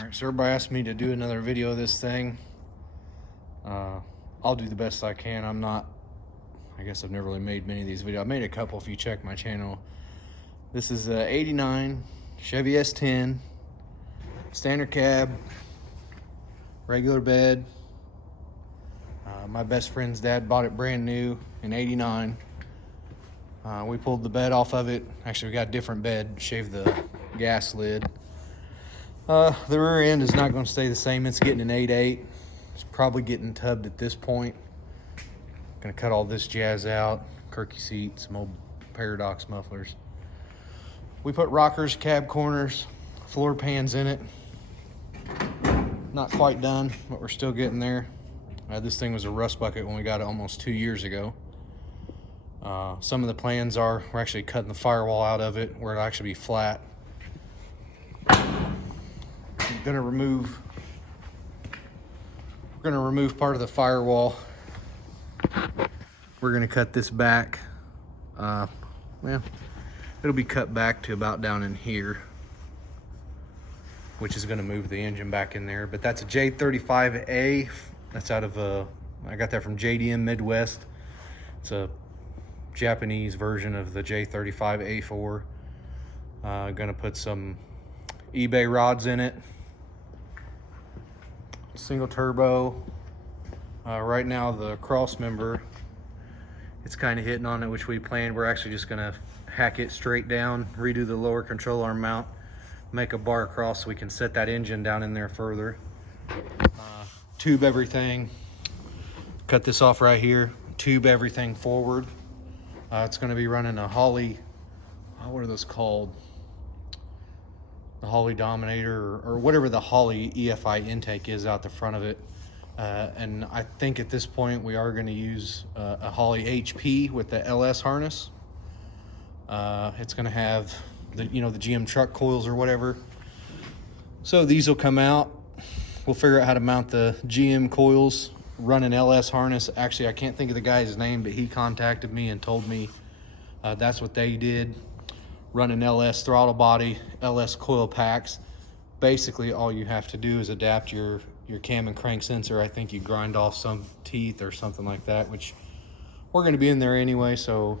Alright, so everybody asked me to do another video of this thing. I'll do the best I can. I guess I've never really made many of these videos. I made a couple if you check my channel. This is a 89 Chevy S10, standard cab, regular bed. My best friend's dad bought it brand new in 89. We pulled the bed off of it. Actually, we got a different bed, shaved the gas lid. The rear end is not going to stay the same. It's getting an 8.8. It's probably getting tubbed at this point. Gonna cut all this jazz out. Kirky seats, some old Paradox mufflers. We put rockers, cab corners, floor pans in it. Not quite done, but we're still getting there. This thing was a rust bucket when we got it almost 2 years ago. Some of the plans are we're actually cutting the firewall out of it where it'll actually be flat. We're gonna remove part of the firewall. We're gonna cut this back. Well, it'll be cut back to about down in here, which is gonna move the engine back in there. But that's a J35A. That's out of I got that from JDM Midwest. It's a Japanese version of the J35 A4. Gonna put some eBay rods in it. Single turbo. Right now the cross member, it's kind of hitting on it, which we planned. We're actually just gonna hack it straight down, redo the lower control arm mount, make a bar across so we can set that engine down in there further. Tube everything, cut this off right here, tube everything forward. It's gonna be running a Holley, what are those called? The Holley Dominator or whatever the Holley EFI intake is out the front of it. And I think at this point we are going to use a Holley HP with the LS harness. It's going to have the GM truck coils or whatever. So these will come out. We'll figure out how to mount the GM coils, run an LS harness. Actually, I can't think of the guy's name, but he contacted me and told me that's what they did. Run an LS throttle body, LS coil packs. Basically, all you have to do is adapt your cam and crank sensor. I think you grind off some teeth or something like that, which we're going to be in there anyway, so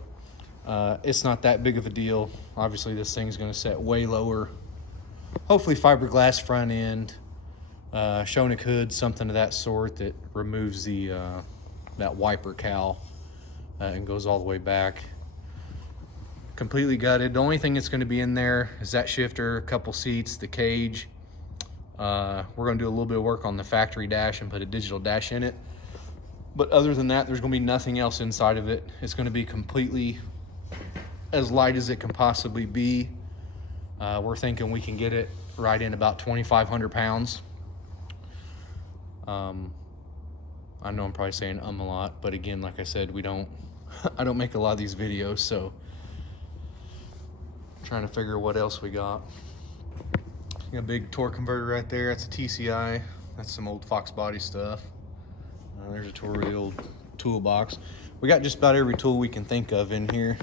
it's not that big of a deal. Obviously, this thing's going to set way lower. Hopefully, fiberglass front end, Shonik hood, something of that sort that removes the that wiper cowl and goes all the way back. Completely gutted. The only thing that's going to be in there is that shifter, a couple seats, the cage. We're going to do a little bit of work on the factory dash and put a digital dash in it. But other than that, there's going to be nothing else inside of it. It's going to be completely as light as it can possibly be. We're thinking we can get it right in about 2,500 pounds. I know I'm probably saying a lot, but again, like I said, I don't make a lot of these videos, so trying to figure what else we got. Got a big torque converter right there. That's a TCI. That's some old Fox body stuff. There's a tour of the old toolbox. We got just about every tool we can think of in here.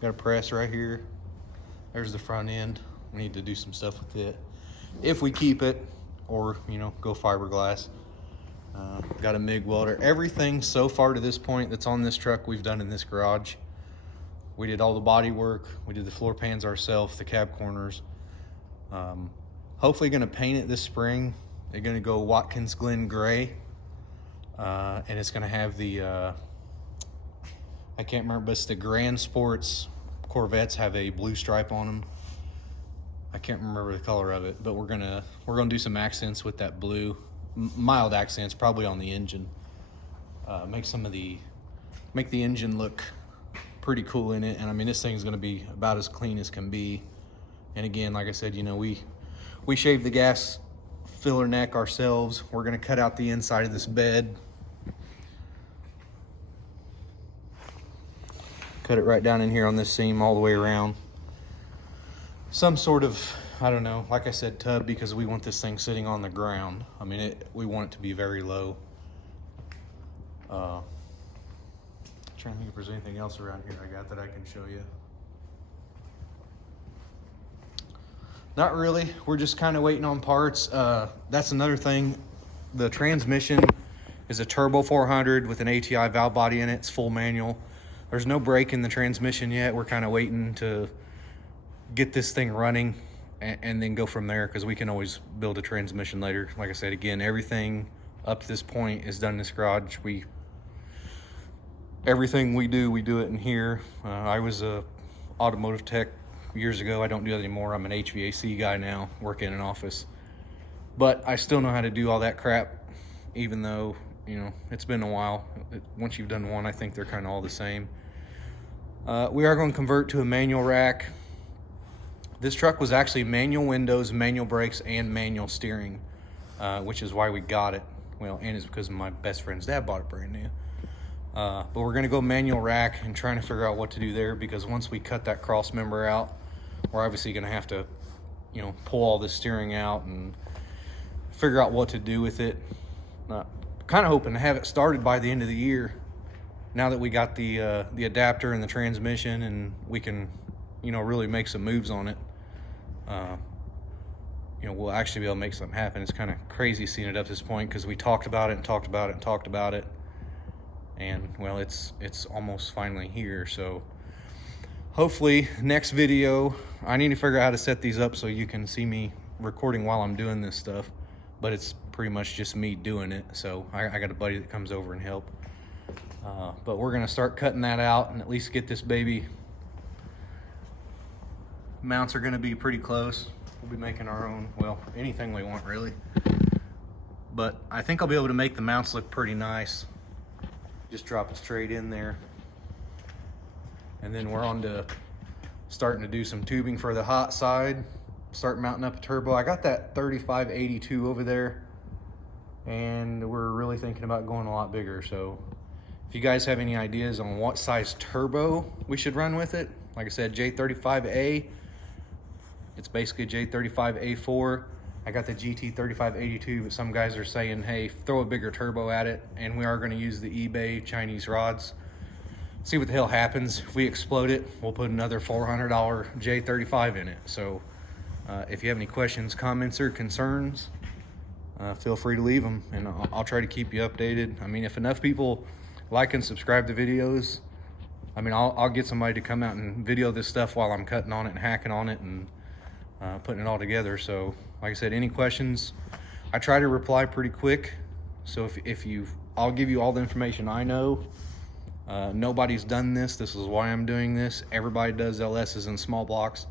Got a press right here. There's the front end. We need to do some stuff with it if we keep it, or go fiberglass. Got a MIG welder. Everything so far to this point that's on this truck we've done in this garage. We did all the body work. We did the floor pans ourselves, the cab corners. Hopefully gonna paint it this spring. They're gonna go Watkins Glen gray. And it's gonna have the, I can't remember, but it's the Grand Sports Corvettes have a blue stripe on them. I can't remember the color of it, but we're gonna do some accents with that blue, mild accents, probably on the engine. Make the engine look pretty cool in it. And I mean, this thing is going to be about as clean as can be. And again, like I said, we shaved the gas filler neck ourselves. We're going to cut out the inside of this bed, cut it right down in here on this seam all the way around. Some sort of, I don't know, like I said, tub, because we want this thing sitting on the ground. I mean, we want it to be very low. Trying to think if there's anything else around here I got that I can show you. Not really. We're just kind of waiting on parts. That's another thing. The transmission is a turbo 400 with an ATI valve body in it. It's full manual. There's no brake in the transmission yet. We're kind of waiting to get this thing running and then go from there, because we can always build a transmission later. Like I said, again, everything up to this point is done in this garage. Everything we do it in here. I was a automotive tech years ago. I don't do that anymore. I'm an HVAC guy now, work in an office. But I still know how to do all that crap, even though, you know, it's been a while. Once you've done one, I think they're kind of all the same. We are going to convert to a manual rack. This truck was actually manual windows, manual brakes, and manual steering, which is why we got it. Well, and it's because my best friend's dad bought it brand new. But we're going to go manual rack and trying to figure out what to do there, because once we cut that cross member out, we're obviously going to have to, you know, pull all this steering out and figure out what to do with it. Kind of hoping to have it started by the end of the year, now that we got the adapter and the transmission, and we can, you know, really make some moves on it. You know, we'll actually be able to make something happen. It's kind of crazy seeing it up to this point, because we talked about it and talked about it and talked about it, and well, it's almost finally here. So hopefully next video, I need to figure out how to set these up so you can see me recording while I'm doing this stuff, but it's pretty much just me doing it. So I got a buddy that comes over and help. But we're gonna start cutting that out and at least get this baby. Mounts are gonna be pretty close. We'll be making our own, well, anything we want really. But I think I'll be able to make the mounts look pretty nice. Just drop it straight in there. And then we're on to starting to do some tubing for the hot side. Start mounting up a turbo. I got that 3582 over there, and we're really thinking about going a lot bigger. So if you guys have any ideas on what size turbo we should run with it, like I said, J35A, it's basically J35A4. I got the GT3582, but some guys are saying, hey, throw a bigger turbo at it, and we are going to use the eBay Chinese rods. See what the hell happens. If we explode it, we'll put another $400 J35 in it. So if you have any questions, comments, or concerns, feel free to leave them, and I'll try to keep you updated. I mean, if enough people like and subscribe to videos, I mean, I'll get somebody to come out and video this stuff while I'm cutting on it and hacking on it and putting it all together. So like I said, any questions, I try to reply pretty quick. So I'll give you all the information I know. Nobody's done this. This is why I'm doing this. Everybody does LSs in small blocks,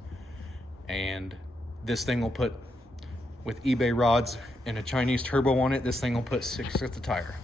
and this thing will put, with eBay rods and a Chinese turbo on it, this thing will put 6 at the tire.